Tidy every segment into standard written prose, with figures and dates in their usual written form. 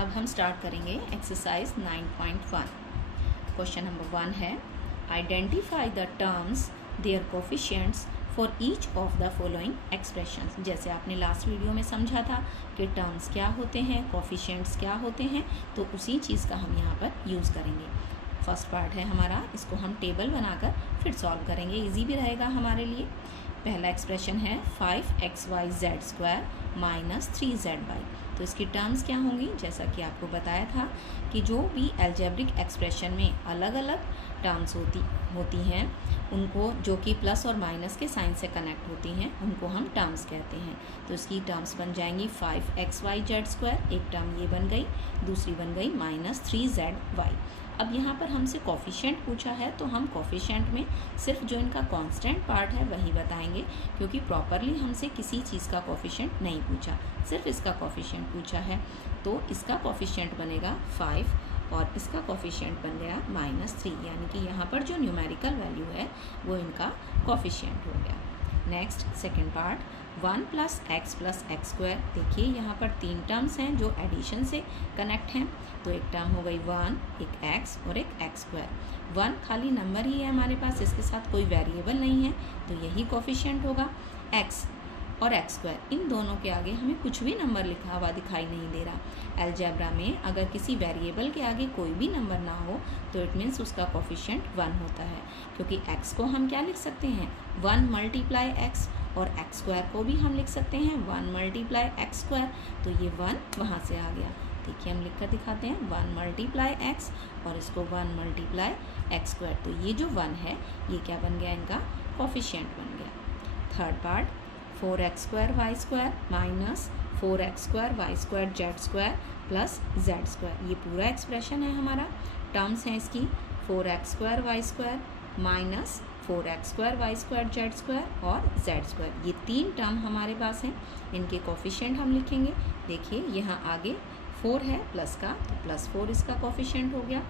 अब हम स्टार्ट करेंगे एक्सरसाइज 9.1। क्वेश्चन नंबर 1 है identify the terms there coefficients for each of the following expressions. जैसे आपने लास्ट वीडियो में समझा था कि टर्म्स क्या होते हैं, कोफिशिएंट्स क्या होते हैं, तो उसी चीज़ का हम यहाँ पर यूज़ करेंगे। फर्स्ट पार्ट है हमारा, इसको हम टेबल बनाकर फिर सॉल्व करेंगे, इजी भी रहेगा हमारे लिए। पहला एक्सप्रेशन है 5xyz² माइनस 3zy। तो इसकी टर्म्स क्या होंगी, जैसा कि आपको बताया था कि जो भी अलजेब्रिक एक्सप्रेशन में अलग अलग टर्म्स होती हैं उनको, जो कि प्लस और माइनस के साइन से कनेक्ट होती हैं, उनको हम टर्म्स कहते हैं। तो इसकी टर्म्स बन जाएंगी 5xyz², एक टर्म ये बन गई, दूसरी बन गई माइनस 3zy। अब यहाँ पर हमसे कोफिशिएंट पूछा है तो हम कोफिशिएंट में सिर्फ जो इनका कांस्टेंट पार्ट है वही बताएंगे, क्योंकि प्रॉपरली हमसे किसी चीज़ का कोफिशिएंट नहीं पूछा, सिर्फ इसका कोफिशिएंट पूछा है। तो इसका कोफिशिएंट बनेगा 5 और इसका कोफिशिएंट बन गया -3, यानी कि यहाँ पर जो न्यूमेरिकल वैल्यू है वो इनका कोफिशिएंट हो गया। Next second part 1 + x + x²। देखिए यहाँ पर 3 टर्म्स हैं जो एडिशन से कनेक्ट हैं। तो एक टर्म हो गई 1, एक x और एक x²। 1 खाली नंबर ही है हमारे पास, इसके साथ कोई वेरिएबल नहीं है, तो यही कोफिशिएंट होगा। x और x², इन दोनों के आगे हमें कुछ भी नंबर लिखा हुआ दिखाई नहीं दे रहा। अलजेब्रा में अगर किसी वेरिएबल के आगे कोई भी नंबर ना हो तो इट मीन्स उसका कोफिशिएंट 1 होता है, क्योंकि x को हम क्या लिख सकते हैं 1 × x, और x² को भी हम लिख सकते हैं 1 × x²। तो ये 1 वहाँ से आ गया। देखिए हम लिख कर दिखाते हैं 1 × x और इसको 1 × x²। तो ये जो 1 है ये क्या बन गया, इनका कोफिशिएंट बन गया। Third part 4x² minus 4x² z² ये पूरा एक्सप्रेशन है हमारा। टर्म्स हैं इसकी 4x² माइनस 4x² z² और z²। ये 3 टर्म हमारे पास हैं, इनके कोफिशिएंट हम लिखेंगे। देखिए यहाँ आगे 4 है प्लस का, तो +4 इसका कोफिशिएंट हो गया।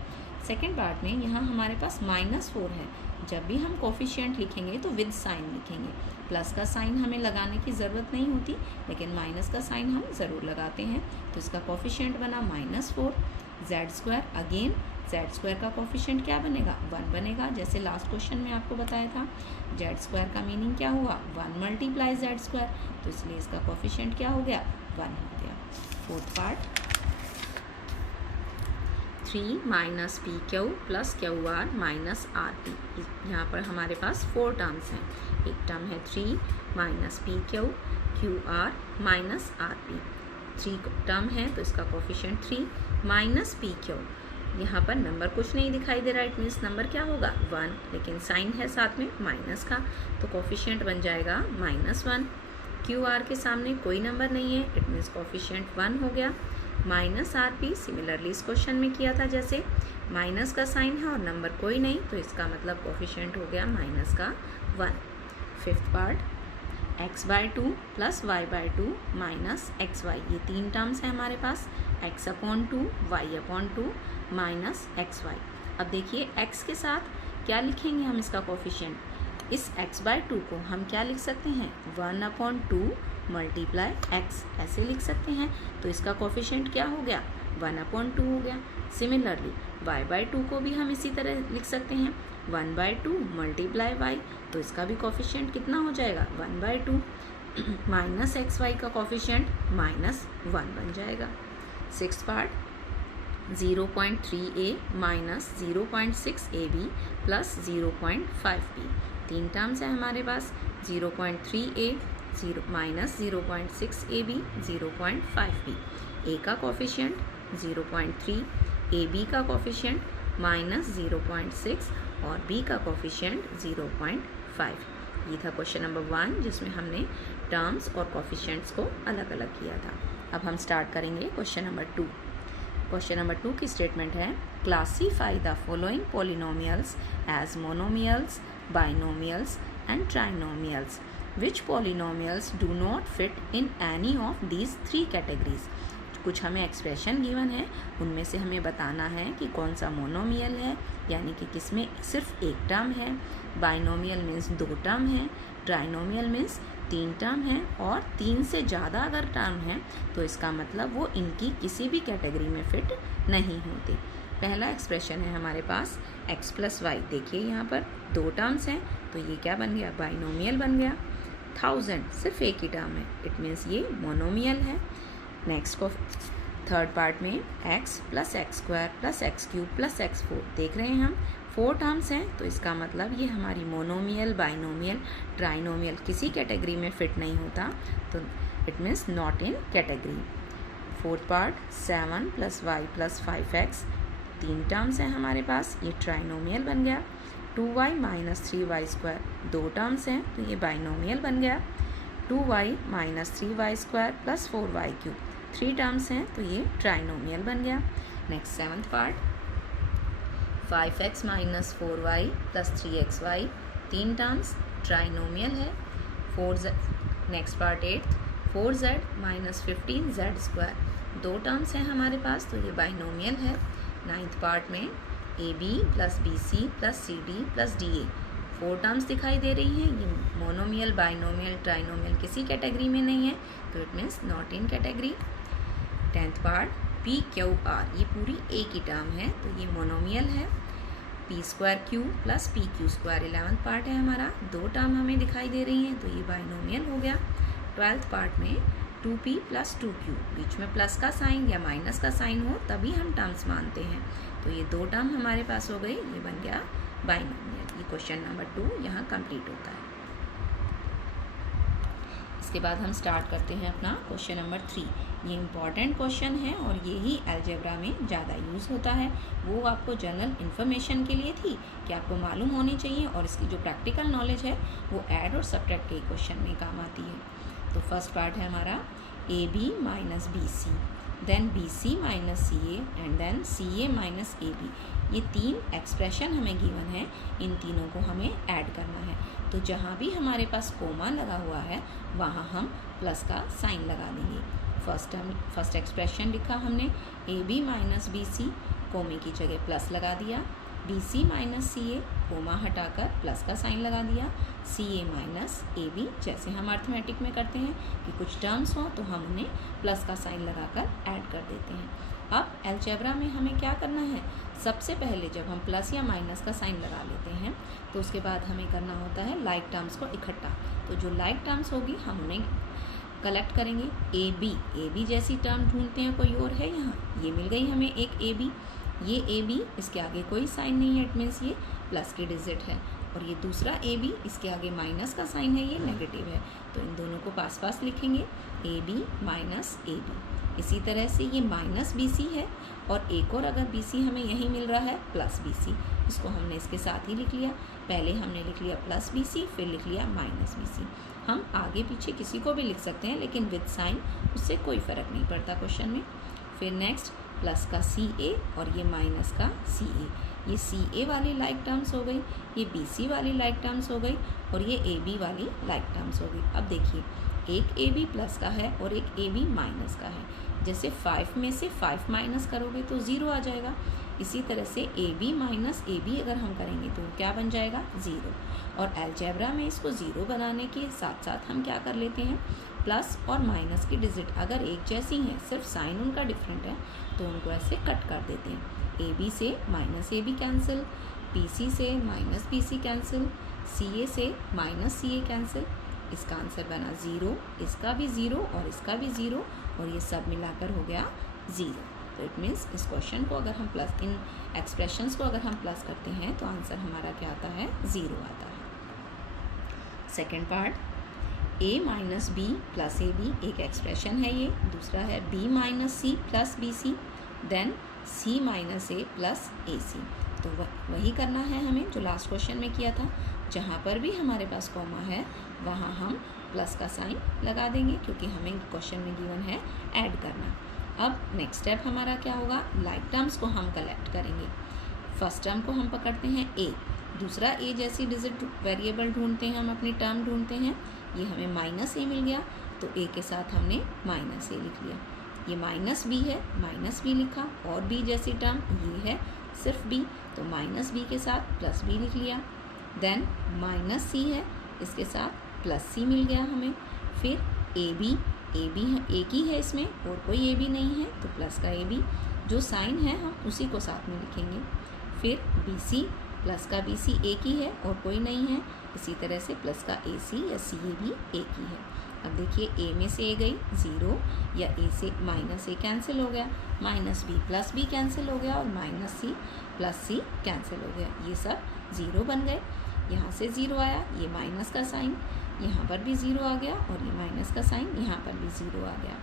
सेकेंड पार्ट में यहाँ हमारे पास -4 है, जब भी हम कोफिशिएंट लिखेंगे तो विद साइन लिखेंगे। प्लस का साइन हमें लगाने की ज़रूरत नहीं होती, लेकिन माइनस का साइन हम ज़रूर लगाते हैं। तो इसका कोफिशिएंट बना -4। z², अगेन z² का कोफिशिएंट क्या बनेगा 1 बनेगा, जैसे लास्ट क्वेश्चन में आपको बताया था। z² का मीनिंग क्या हुआ 1 × z², तो इसलिए इसका कोफिशिएंट क्या हो गया 1 हो गया। Fourth part 3 - pq + qr - rp। यहाँ पर हमारे पास 4 टर्म्स हैं। एक टर्म है 3 - pq qr - rp। 3 टर्म है तो इसका कोफिशिएंट 3 - pq। यहाँ पर नंबर कुछ नहीं दिखाई दे रहा, इट मीन्स नंबर क्या होगा 1, लेकिन साइन है साथ में माइनस का, तो कोफिशिएंट बन जाएगा -1। qr के सामने कोई नंबर नहीं है, इट मीन्स कोफिशिएंट 1 हो गया। -rp सिमिलरली इस क्वेश्चन में किया था, जैसे माइनस का साइन है और नंबर कोई नहीं, तो इसका मतलब कोफिशिएंट हो गया -1। Fifth part x/2 + y/2 - xy। ये 3 टर्म्स हैं हमारे पास, x/2 y/2 - xy। अब देखिए x के साथ क्या लिखेंगे हम इसका कोफिशिएंट, इस x/2 को हम क्या लिख सकते हैं 1/2 × x, ऐसे लिख सकते हैं। तो इसका कोफिशिएंट क्या हो गया 1/2 हो गया। सिमिलरली y/2 को भी हम इसी तरह लिख सकते हैं 1/2 × y, तो इसका भी कोफिशिएंट कितना हो जाएगा 1/2 माइनस xy का कोफिशिएंट -1 बन जाएगा। Sixth part 0.3a - 0.6ab + 0.5b। 3 terms हैं हमारे पास 0.3a -0.6ab 0.5b। a का कोफिशिएंट 0.3, ab का कोफिशिएंट -0.6 और b का कोफिशिएंट 0.5। ये था क्वेश्चन नंबर 1, जिसमें हमने टर्म्स और कोफिशिएंट्स को अलग अलग किया था। अब हम स्टार्ट करेंगे क्वेश्चन नंबर 2। क्वेश्चन नंबर 2 की स्टेटमेंट है classify the following polynomials as monomials, binomials and trinomials. Which polynomials do not fit in any of these 3 categories? कुछ हमें एक्सप्रेशन गिवन है, उनमें से हमें बताना है कि कौन सा मोनोमियल है, यानी कि किसमें सिर्फ एक टर्म है, बाइनोमियल मीन्स 2 टर्म है, ट्राइनोमियल मीन्स 3 टर्म है और 3 से ज़्यादा अगर टर्म है तो इसका मतलब वो इनकी किसी भी कैटेगरी में फिट नहीं होते। पहला एक्सप्रेशन है हमारे पास x प्लस वाई। देखिए यहाँ पर 2 टर्म्स हैं तो ये क्या बन गया, बाइनोमियल बन गया। 1000 सिर्फ एक ही टर्म है, इट मीन्स ये मोनोमियल है। नेक्स्ट को थर्ड पार्ट में x plus x square plus x cube plus x 4 देख रहे हैं हम, 4 टर्म्स हैं तो इसका मतलब ये हमारी मोनोमियल, बाइनोमियल, ट्राइनोमियल किसी कैटेगरी में फिट नहीं होता, तो it means not in category. Fourth part 7 plus y plus 5x, 3 terms हैं हमारे पास, ये ट्राइनोमियल बन गया। 2y minus 3y square, 2 terms हैं तो ये बाइनोमियल बन गया। 2y minus 3y square plus 4y cube, 3 terms हैं तो ये ट्राइनोमियल बन गया। Next seventh part 5x minus 4y plus 3xy, 3 terms, trinomial है। 4z। Next part 8 4z minus 15z square, 2 terms हैं हमारे पास तो ये बाइनोमियल है। नाइन्थ पार्ट में AB plus BC plus CD plus DA, 4 terms दिखाई दे रही हैं, ये मोनोमियल, बाइनोमियल, ट्राइनोमियल किसी कैटेगरी में नहीं है तो it means not in category. 10th part PQR, ये पूरी एक ही टर्म है तो ये मोनोमियल है। P square Q plus PQ square 11th part है हमारा, 2 टर्म हमें दिखाई दे रही हैं तो ये बाइनोमियल हो गया। 12th पार्ट में 2P प्लस 2Q, बीच में प्लस का साइन या माइनस का साइन हो तभी हम टर्म्स मानते हैं, तो ये 2 टर्म हमारे पास हो गई, ये बन गया बाइनोमियल। ये क्वेश्चन नंबर 2 यहाँ कंप्लीट होता है। इसके बाद हम स्टार्ट करते हैं अपना क्वेश्चन नंबर 3। ये इम्पॉर्टेंट क्वेश्चन है और ये ही अलजेब्रा में ज़्यादा यूज़ होता है। वो आपको जनरल इन्फॉर्मेशन के लिए थी कि आपको मालूम होनी चाहिए, और इसकी जो प्रैक्टिकल नॉलेज है वो ऐड और सब्ट्रैक्ट के क्वेश्चन में काम आती है। तो फर्स्ट पार्ट है हमारा AB minus BC, then BC minus CA and then CA minus AB। ये 3 एक्सप्रेशन हमें गिवन है, इन तीनों को हमें ऐड करना है। तो जहाँ भी हमारे पास कोमा लगा हुआ है वहाँ हम प्लस का साइन लगा देंगे। फर्स्ट एक्सप्रेशन लिखा हमने AB माइनस BC, कोमे की जगह प्लस लगा दिया। BC माइनस CA, कोमा हटाकर प्लस का साइन लगा दिया। CA माइनस AB, जैसे हम अर्थमेटिक में करते हैं कि कुछ टर्म्स हों तो हम उन्हें प्लस का साइन लगाकर ऐड कर देते हैं। अब अलजेब्रा में हमें क्या करना है, सबसे पहले जब हम प्लस या माइनस का साइन लगा लेते हैं तो उसके बाद हमें करना होता है लाइक टर्म्स को इकट्ठा। तो जो लाइक टर्म्स होगी हम उन्हें कलेक्ट करेंगे। AB जैसी टर्म ढूंढते हैं, कोई और है यहाँ, ये मिल गई हमें एक AB, ये AB, इसके आगे कोई साइन नहीं है, इट मीन्स ये प्लस की डिजिट है। और ये दूसरा AB, इसके आगे माइनस का साइन है, ये नेगेटिव है, तो इन दोनों को पास पास लिखेंगे, AB माइनस AB। इसी तरह से ये माइनस BC है और एक और अगर BC हमें यही मिल रहा है प्लस BC, इसको हमने इसके साथ ही लिख लिया। पहले हमने लिख लिया प्लस BC, फिर लिख लिया माइनस BC। हम आगे पीछे किसी को भी लिख सकते हैं लेकिन विद साइन, उससे कोई फ़र्क नहीं पड़ता क्वेश्चन में। फिर नेक्स्ट प्लस का CA और ये माइनस का CA, ये CA वाली लाइक टर्म्स हो गई, ये BC वाली लाइक टर्म्स हो गई और ये AB वाली लाइक टर्म्स हो गई। अब देखिए एक AB प्लस का है और एक AB माइनस का है, जैसे 5 में से 5 माइनस करोगे तो 0 आ जाएगा। इसी तरह से AB माइनस AB अगर हम करेंगे तो क्या बन जाएगा, 0। और अलजेब्रा में इसको 0 बनाने के साथ साथ हम क्या कर लेते हैं, प्लस और माइनस की डिजिट अगर एक जैसी हैं, सिर्फ साइन उनका डिफरेंट है, तो उनको ऐसे कट कर देते हैं। AB से माइनस AB कैंसिल, BC से माइनस BC कैंसिल, CA से माइनस CA कैंसिल, इसका आंसर बना 0, इसका भी 0 और इसका भी 0, और ये सब मिलाकर हो गया 0। तो इट मीन्स इस क्वेश्चन को अगर हम प्लस, इन एक्सप्रेशंस को अगर हम प्लस करते हैं तो आंसर हमारा क्या आता है, 0 आता है। Second part A minus B plus AB, एक एक्सप्रेशन है ये। दूसरा है B minus C plus BC, then C minus A plus AC। तो वही करना है हमें जो लास्ट क्वेश्चन में किया था, जहाँ पर भी हमारे पास कॉमा है वहाँ हम प्लस का साइन लगा देंगे क्योंकि हमें क्वेश्चन में गिवन है ऐड करना। अब नेक्स्ट स्टेप हमारा क्या होगा, लाइक टर्म्स को हम कलेक्ट करेंगे। फर्स्ट टर्म को हम पकड़ते हैं A, दूसरा A जैसी डिजिट वेरिएबल ढूंढते हैं, हम अपनी टर्म ढूंढते हैं। ये हमें माइनस A मिल गया तो A के साथ हमने माइनस A लिख लिया। ये माइनस B है, माइनस B लिखा, और B जैसी टर्म ये है सिर्फ B, तो माइनस B के साथ प्लस B लिख लिया। देन माइनस C है, इसके साथ प्लस सी मिल गया हमें। फिर ए बी एक ही है इसमें और कोई ए बी नहीं है, तो प्लस का ए बी, जो साइन है हम उसी को साथ में लिखेंगे। फिर बी सी, प्लस का बी सी एक ही है और कोई नहीं है, इसी तरह से प्लस का ए सी या सी ए भी एक ही है। अब देखिए ए में से ए गई 0, या ए से माइनस ए कैंसिल हो गया, minus B plus B cancel हो गया और minus C plus C cancel हो गया, ये सब 0 बन गए। यहाँ से 0 आया, ये माइनस का साइन, यहाँ पर भी 0 आ गया और ये माइनस का साइन, यहाँ पर भी 0 आ गया।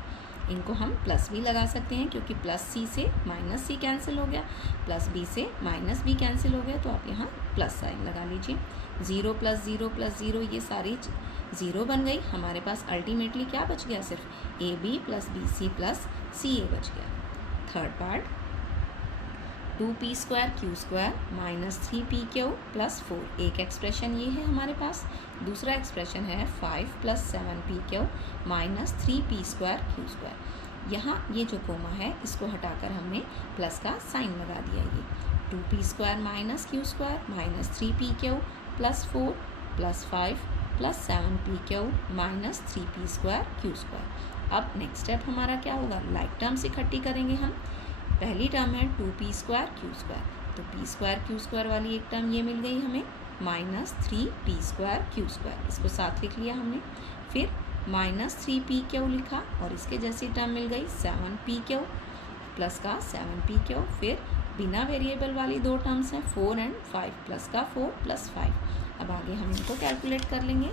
इनको हम प्लस भी लगा सकते हैं क्योंकि प्लस सी से माइनस सी कैंसिल हो गया, प्लस बी से माइनस बी कैंसिल हो गया, तो आप यहाँ प्लस साइन लगा लीजिए। 0 + 0 + 0 ये सारी 0 बन गई। हमारे पास अल्टीमेटली क्या बच गया, सिर्फ A B plus B C plus C A बच गया। Third part, 2p² q² - 3pq + 4, एक एक्सप्रेशन ये है हमारे पास। दूसरा एक्सप्रेशन है 5 + 7pq - 3p² q²। यहाँ ये जो कोमा है इसको हटाकर हमने प्लस का साइन लगा दिया। ये 2p² - q² - 3pq + 4 + 5 + 7pq - 3p² q²। अब नेक्स्ट स्टेप हमारा क्या होगा, लाइक टर्म्स इकट्ठी करेंगे हम। पहली टर्म है 2p² q², तो p² q² वाली एक टर्म ये मिल गई हमें, -3p² q², इसको साथ लिख लिया हमने। फिर -3pq लिखा और इसके जैसी टर्म मिल गई 7pq, प्लस का 7pq। फिर बिना वेरिएबल वाली दो टर्म्स हैं 4 और 5, प्लस का 4 + 5। अब आगे हम इनको कैलकुलेट कर लेंगे।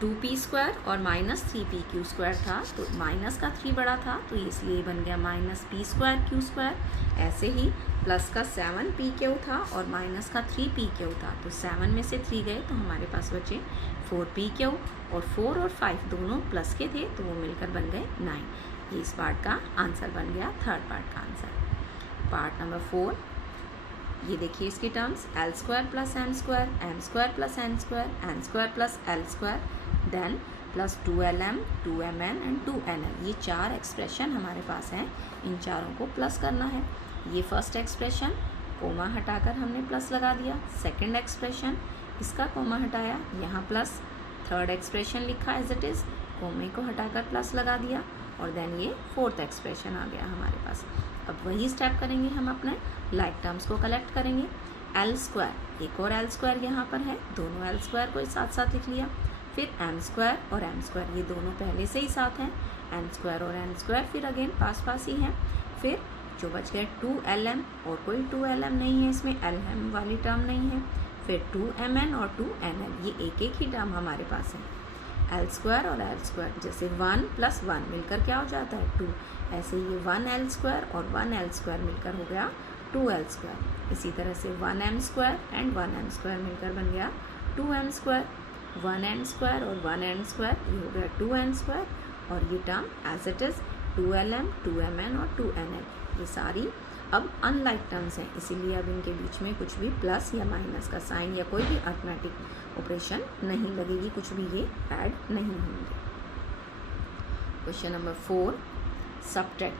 2p² और -3pq² था, तो माइनस का 3 बड़ा था तो इसलिए बन गया -p² q²। ऐसे ही प्लस का 7pq था और माइनस का 3pq था, तो 7 में से 3 गए तो हमारे पास बचे 4pq, और 4 और 5 दोनों प्लस के थे तो वो मिलकर बन गए 9। ये इस पार्ट का आंसर बन गया, थर्ड पार्ट का आंसर। पार्ट नंबर 4, ये देखिए इसकी terms, l² + m², m² + n², n² + l², then plus 2lm, 2mn and 2nl। ये 4 एक्सप्रेशन हमारे पास हैं, इन चारों को प्लस करना है। ये फर्स्ट एक्सप्रेशन, कोमा हटाकर हमने प्लस लगा दिया। सेकंड एक्सप्रेशन, इसका कोमा हटाया, यहाँ प्लस। थर्ड एक्सप्रेशन लिखा एज इट इज़, कोमे को हटाकर प्लस लगा दिया, और देन ये फोर्थ एक्सप्रेशन आ गया हमारे पास। अब वही स्टेप करेंगे हम, अपने लाइक टर्म्स को कलेक्ट करेंगे। l², एक और l² यहाँ पर है, दोनों l² को साथ साथ लिख लिया। फिर m² और m², ये दोनों पहले से ही साथ हैं, n² और n² फिर अगेन पास पास ही हैं। फिर जो बच गया 2lm, और कोई 2lm नहीं है इसमें, lm वाली टर्म नहीं है। फिर 2mn और 2nl, ये एक एक ही टर्म हमारे पास है। l² और l², जैसे 1 + 1 मिलकर क्या हो जाता है 2, ऐसे ये 1l² और 1l² मिलकर हो गया 2l²। इसी तरह से 1m² एंड 1m² मिलकर बन गया 2m²। 1n² और 1n², ये हो गया 2n², और ये term as it is 2lm, 2mn और 2nl, ये सारी अब अनलाइक टर्म्स हैं, इसीलिए अब इनके बीच में कुछ भी प्लस या माइनस का साइन या कोई भी अर्थमेटिक ऑपरेशन नहीं लगेगी, कुछ भी ये ऐड नहीं होंगे। Question number 4, subtract.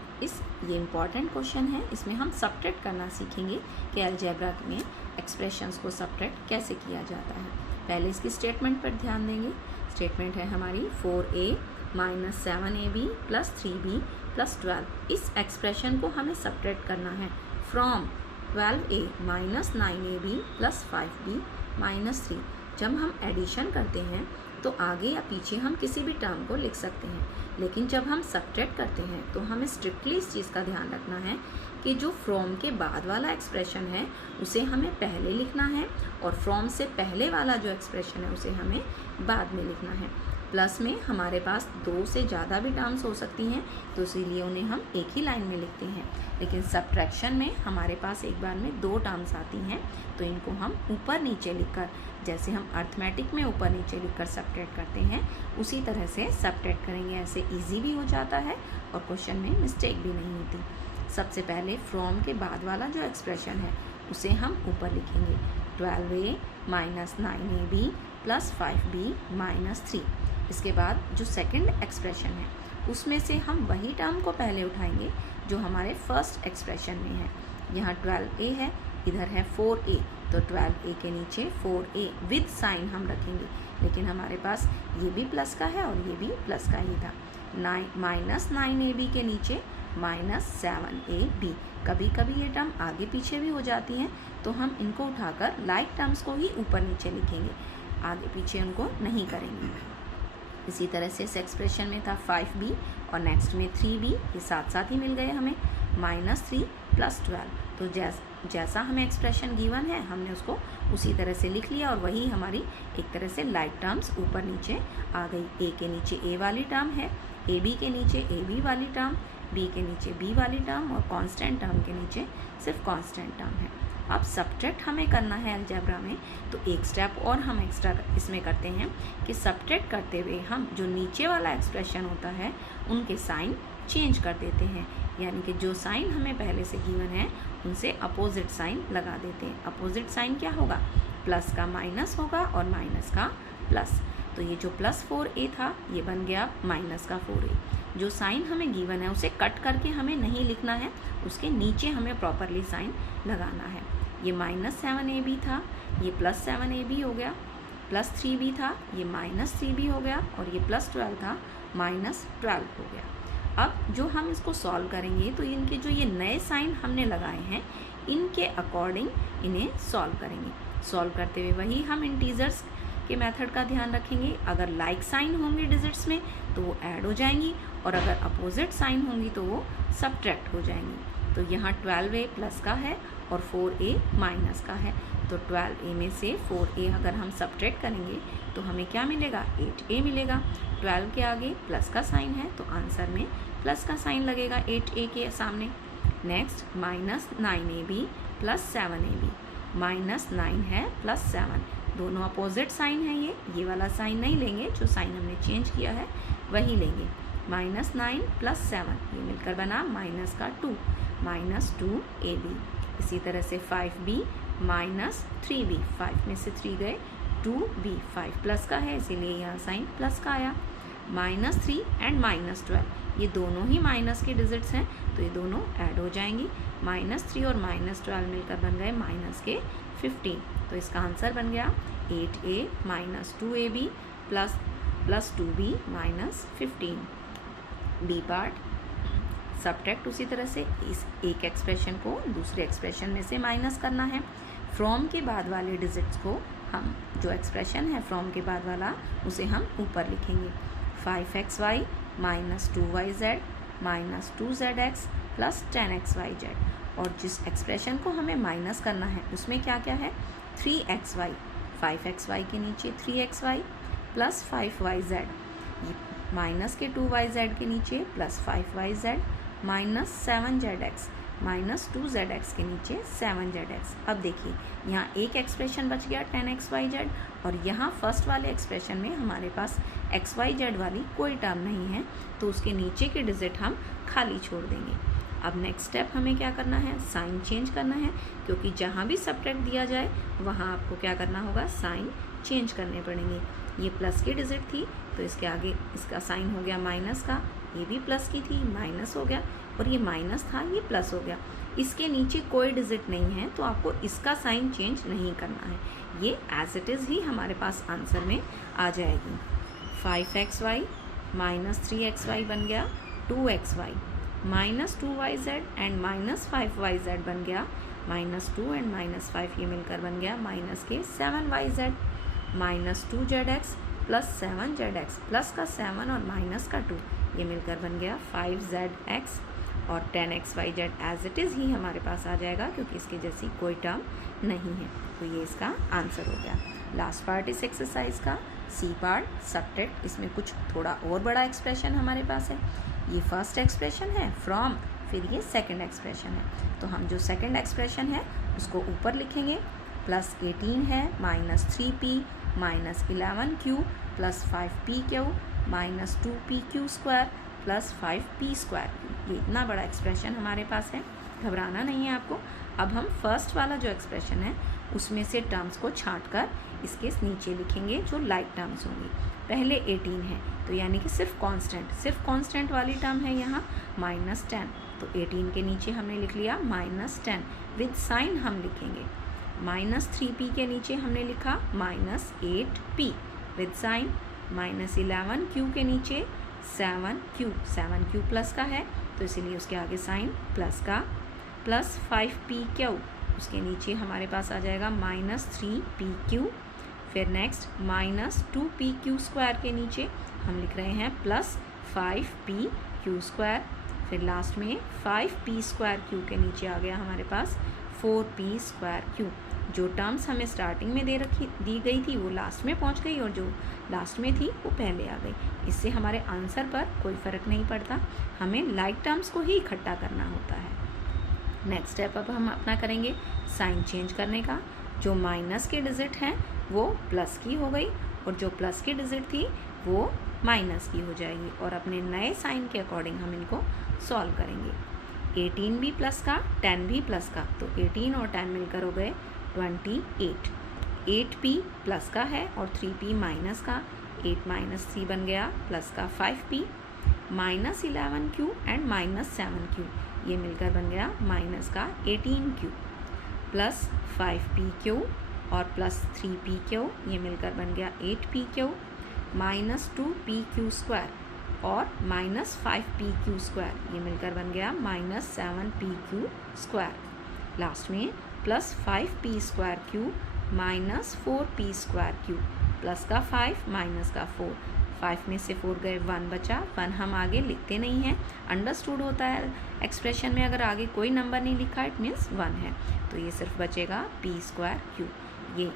ये इम्पॉर्टेंट क्वेश्चन है, इसमें हम सब्ट्रैक्ट करना सीखेंगे कि अलजेब्रा में एक्सप्रेशंस को सब्ट्रैक्ट कैसे किया जाता है। पहले इसकी स्टेटमेंट पर ध्यान देंगे। स्टेटमेंट है हमारी 4a - 7ab + 3b + 12। इस एक्सप्रेशन को हमें सब्ट्रैक्ट करना है फ्रॉम 12a - 9ab + 5b - 3। जब हम एडिशन करते हैं तो आगे या पीछे हम किसी भी टर्म को लिख सकते हैं, लेकिन जब हम सब्ट्रैक्ट करते हैं तो हमें स्ट्रिक्टली इस चीज़ का ध्यान रखना है कि जो फ्रॉम के बाद वाला एक्सप्रेशन है उसे हमें पहले लिखना है, और फ्रॉम से पहले वाला जो एक्सप्रेशन है उसे हमें बाद में लिखना है। प्लस में हमारे पास 2 से ज़्यादा भी टर्म्स हो सकती हैं, तो इसीलिए उन्हें हम एक ही लाइन में लिखते हैं। लेकिन सब्ट्रैक्शन में हमारे पास एक बार में 2 टर्म्स आती हैं, तो इनको हम ऊपर नीचे लिखकर, जैसे हम अर्थमेटिक में ऊपर नीचे लिखकर सब्ट्रैक्ट करते हैं, उसी तरह से सब्ट्रैक्ट करेंगे। ऐसे ईजी भी हो जाता है और क्वेश्चन में मिस्टेक भी नहीं होती। सबसे पहले फ्रॉम के बाद वाला जो एक्सप्रेशन है उसे हम ऊपर लिखेंगे, 12a - 9ab + 5b - 3। इसके बाद जो सेकंड एक्सप्रेशन है उसमें से हम वही टर्म को पहले उठाएंगे जो हमारे फर्स्ट एक्सप्रेशन में है। यहाँ 12a है इधर है 4a, तो 12a के नीचे 4a विद साइन हम रखेंगे, लेकिन हमारे पास ये भी प्लस का है और ये भी प्लस का ही था। -9ab के नीचे -7ab। कभी कभी ये टर्म आगे पीछे भी हो जाती हैं, तो हम इनको उठाकर लाइक टर्म्स को ही ऊपर नीचे लिखेंगे, आगे पीछे उनको नहीं करेंगे। इसी तरह से इस एक्सप्रेशन में था 5b और नेक्स्ट में 3b, ये साथ साथ ही मिल गए हमें, -3 + 12। तो जैसा हमें एक्सप्रेशन गिवन है हमने उसको उसी तरह से लिख लिया और वही हमारी एक तरह से लाइक टर्म्स ऊपर नीचे आ गई। a के नीचे a वाली टर्म है, ab के नीचे ab वाली टर्म, b के नीचे b वाली टर्म और कांस्टेंट टर्म के नीचे सिर्फ कांस्टेंट टर्म है। अब सब्ट्रैक्ट हमें करना है अलजेब्रा में, तो एक स्टेप और हम एक्स्ट्रा इसमें करते हैं कि सब्ट्रैक्ट करते हुए हम जो नीचे वाला एक्सप्रेशन होता है उनके साइन चेंज कर देते हैं, यानी कि जो साइन हमें पहले से गिवन है उनसे अपोजिट साइन लगा देते हैं। अपोजिट साइन क्या होगा? प्लस का माइनस होगा और माइनस का प्लस। तो ये जो +4a था ये बन गया माइनस का 4a। जो साइन हमें गिवन है उसे कट करके हमें नहीं लिखना है, उसके नीचे हमें प्रॉपरली साइन लगाना है। ये -7ab था, ये +7ab हो गया, +3b था, ये -3b हो गया और ये +12 था, -12 हो गया। अब जो हम इसको सॉल्व करेंगे तो इनके जो ये नए साइन हमने लगाए हैं इनके अकॉर्डिंग इन्हें सॉल्व करेंगे। सॉल्व करते हुए वही हम इंटीजर्स के मेथड का ध्यान रखेंगे। अगर लाइक साइन होंगे डिजिट्स में तो वो ऐड हो जाएंगी और अगर अपोजिट साइन होंगी तो वो सब्ट्रैक्ट हो जाएंगी। तो यहाँ 12a प्लस का है और 4a माइनस का है, तो 12a में से 4a अगर हम सब्ट्रैक्ट करेंगे तो हमें क्या मिलेगा? 8a मिलेगा। 12 के आगे प्लस का साइन है तो आंसर में प्लस का साइन लगेगा 8a के सामने। नेक्स्ट -9ab + 7ab, -9 है +7, दोनों अपोजिट साइन है। ये वाला साइन नहीं लेंगे, जो साइन हमने चेंज किया है वही लेंगे। -9 + 7 ये मिलकर बना -2, -2ab। इसी तरह से 5b -3b, 5 में से 3 गए, 2b, 5 प्लस का है इसीलिए यहाँ साइन प्लस का आया। -3 एंड -12 ये दोनों ही माइनस के डिजिट्स हैं तो ये दोनों ऐड हो जाएंगी। -3 और -12 मिलकर बन गए -15, तो इसका आंसर बन गया 8a -2ab + 2b -15। B part subtract उसी तरह से इस एक एक्सप्रेशन को दूसरे एक्सप्रेशन में से माइनस करना है। फ्रॉम के बाद वाले डिजिट्स को हम जो एक्सप्रेशन है फ्रॉम के बाद वाला उसे हम ऊपर लिखेंगे। 5xy -2yz -2zx + 10xyz। और जिस एक्सप्रेशन को हमें माइनस करना है उसमें क्या क्या है? 3xy, 5xy के नीचे 3xy + 5yz, माइनस के 2yz के नीचे +5yz -7zx -2zx के नीचे 7zx। अब देखिए यहाँ एक एक्सप्रेशन बच गया 10xyz और यहाँ फर्स्ट वाले एक्सप्रेशन में हमारे पास xyz वाली कोई टर्म नहीं है, तो उसके नीचे के डिजिट हम खाली छोड़ देंगे। अब नेक्स्ट स्टेप हमें क्या करना है? साइन चेंज करना है, क्योंकि जहाँ भी सब्ट्रैक्ट दिया जाए वहाँ आपको क्या करना होगा? साइन चेंज करने पड़ेंगे। ये प्लस की डिजिट थी तो इसके आगे इसका साइन हो गया माइनस का, ये भी प्लस की थी माइनस हो गया और ये माइनस था ये प्लस हो गया। इसके नीचे कोई डिजिट नहीं है तो आपको इसका साइन चेंज नहीं करना है, ये एज इट इज़ ही हमारे पास आंसर में आ जाएगी। 5xy -3xy बन गया 2xy, -2yz एंड -5yz बन गया -2 एंड -5 ये मिलकर बन गया -7yz, -2zx + 7zx, प्लस का 7 और माइनस का 2 ये मिलकर बन गया 5zx और 10xyz एज इट इज़ ही हमारे पास आ जाएगा क्योंकि इसके जैसी कोई टर्म नहीं है, तो ये इसका आंसर हो गया। लास्ट पार्ट इस एक्सरसाइज का सी पार्ट सब्ट्रैक्ट, इसमें कुछ थोड़ा और बड़ा एक्सप्रेशन हमारे पास है। ये फर्स्ट एक्सप्रेशन है फ्रॉम, फिर ये सेकंड एक्सप्रेशन है, तो हम जो सेकंड एक्सप्रेशन है उसको ऊपर लिखेंगे। +18 है -3p -11q + 5pq -2pq² + 5p²। ये इतना बड़ा एक्सप्रेशन हमारे पास है, घबराना नहीं है आपको। अब हम फर्स्ट वाला जो एक्सप्रेशन है उसमें से टर्म्स को छांट कर इसके नीचे लिखेंगे जो लाइक टर्म्स होंगी। पहले 18 है तो यानी कि सिर्फ कांस्टेंट वाली टर्म है यहाँ -10, तो 18 के नीचे हमने लिख लिया -10, विद साइन हम लिखेंगे। -3p के नीचे हमने लिखा -8p विद साइन। -11q के नीचे 7q प्लस का है तो इसीलिए उसके आगे साइन प्लस का। +5pq उसके नीचे हमारे पास आ जाएगा -3pq। फिर नेक्स्ट -2pq² के नीचे हम लिख रहे हैं +5pq²। फिर लास्ट में 5p²q के नीचे आ गया हमारे पास 4p²q। जो टर्म्स हमें स्टार्टिंग में दी गई थी वो लास्ट में पहुंच गई और जो लास्ट में थी वो पहले आ गई। इससे हमारे आंसर पर कोई फ़र्क नहीं पड़ता, हमें लाइक टर्म्स को ही इकट्ठा करना होता है। नेक्स्ट स्टेप अब हम अपना करेंगे साइन चेंज करने का। जो माइनस के डिजिट हैं वो प्लस की हो गई और जो प्लस की डिजिट थी वो माइनस की हो जाएगी और अपने नए साइन के अकॉर्डिंग हम इनको सॉल्व करेंगे। 18 भी प्लस का, 10 भी प्लस का, तो 18 और 10 मिलकर हो गए 28। 8p प्लस का है और 3p माइनस का, 8 - 3 बन गया प्लस का 5p। -11q एंड -7q ये मिलकर बन गया माइनस का 18q। प्लस 5pq और प्लस 3pq ये मिलकर बन गया 8pq। -2pq² और -5pq² ये मिलकर बन गया -7pq²। लास्ट में +5p²q -4p²q प्लस का 5 माइनस का 4। 5 में से 4 गए 1 बचा, 1 हम आगे लिखते नहीं हैं, अंडरस्टूड होता है एक्सप्रेशन में अगर आगे कोई नंबर नहीं लिखा इट मीन्स 1 है, तो ये सिर्फ बचेगा p²q। ये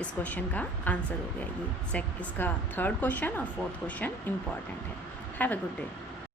इस क्वेश्चन का आंसर हो गया। ये इसका थर्ड क्वेश्चन और फोर्थ क्वेश्चन इम्पॉर्टेंट है। Have a good day.